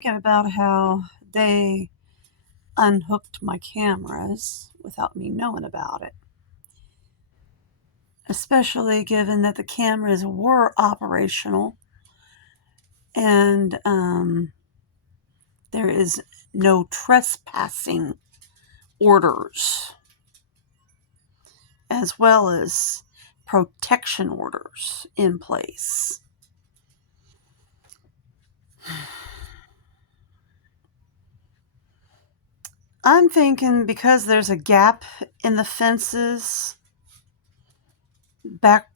Thinking about how they unhooked my cameras without me knowing about it, especially given that the cameras were operational and there is no trespassing orders as well as protection orders in place. I'm thinking because there's a gap in the fences back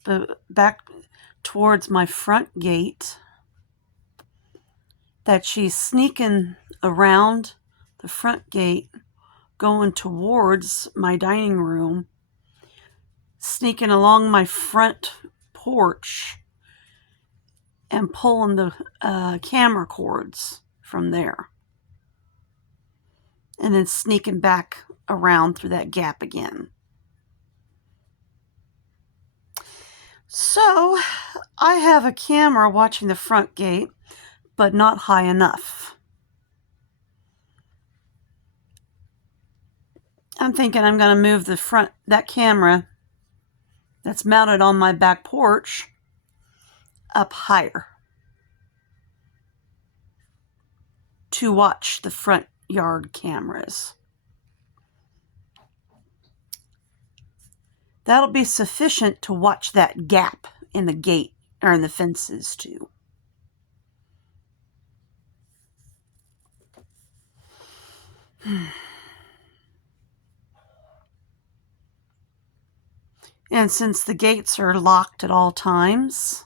towards my front gate that she's sneaking around the front gate going towards my dining room, sneaking along my front porch and pulling the camera cords from there, and then sneaking back around through that gap again. So I have a camera watching the front gate, but not high enough. I'm thinking I'm going to move that camera that's mounted on my back porch up higher to watch the front yard cameras. That'll be sufficient to watch that gap in the gate or in the fences too. And since the gates are locked at all times,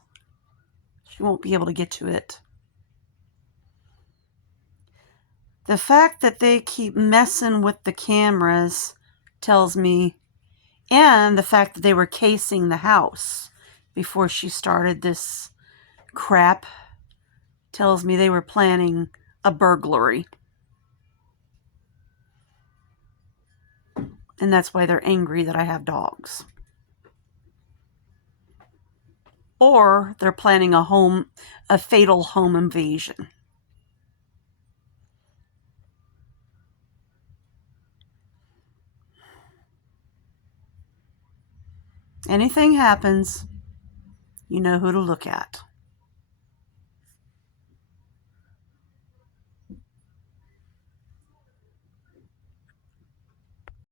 she won't be able to get to it. The fact that they keep messing with the cameras tells me, and the fact that they were casing the house before she started this crap tells me they were planning a burglary. And that's why they're angry that I have dogs. Or they're planning a fatal home invasion. Anything happens, you know who to look at.